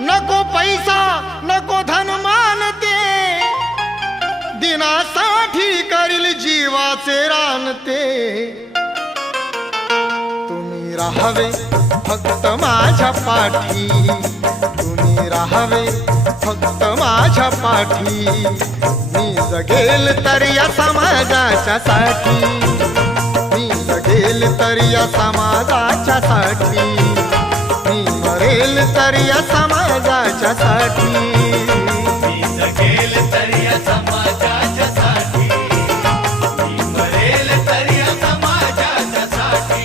नको पैसा नको धन मानते, दिनासाठी करील जीवाचे रानते। तुम्ही राहावे फक्त माझ्या पाठी, तुम्ही राहावे फक्त माझ्या पाठी। मी जगेल तर या समाजाच्या साठी, मी जगेल तर या समाजाच्या साठी, मी मरेल तर या समाजाच्या साठी। मी जगेल तर या समाजाच्या साठी, मी मरेल तर या समाजाच्या साठी।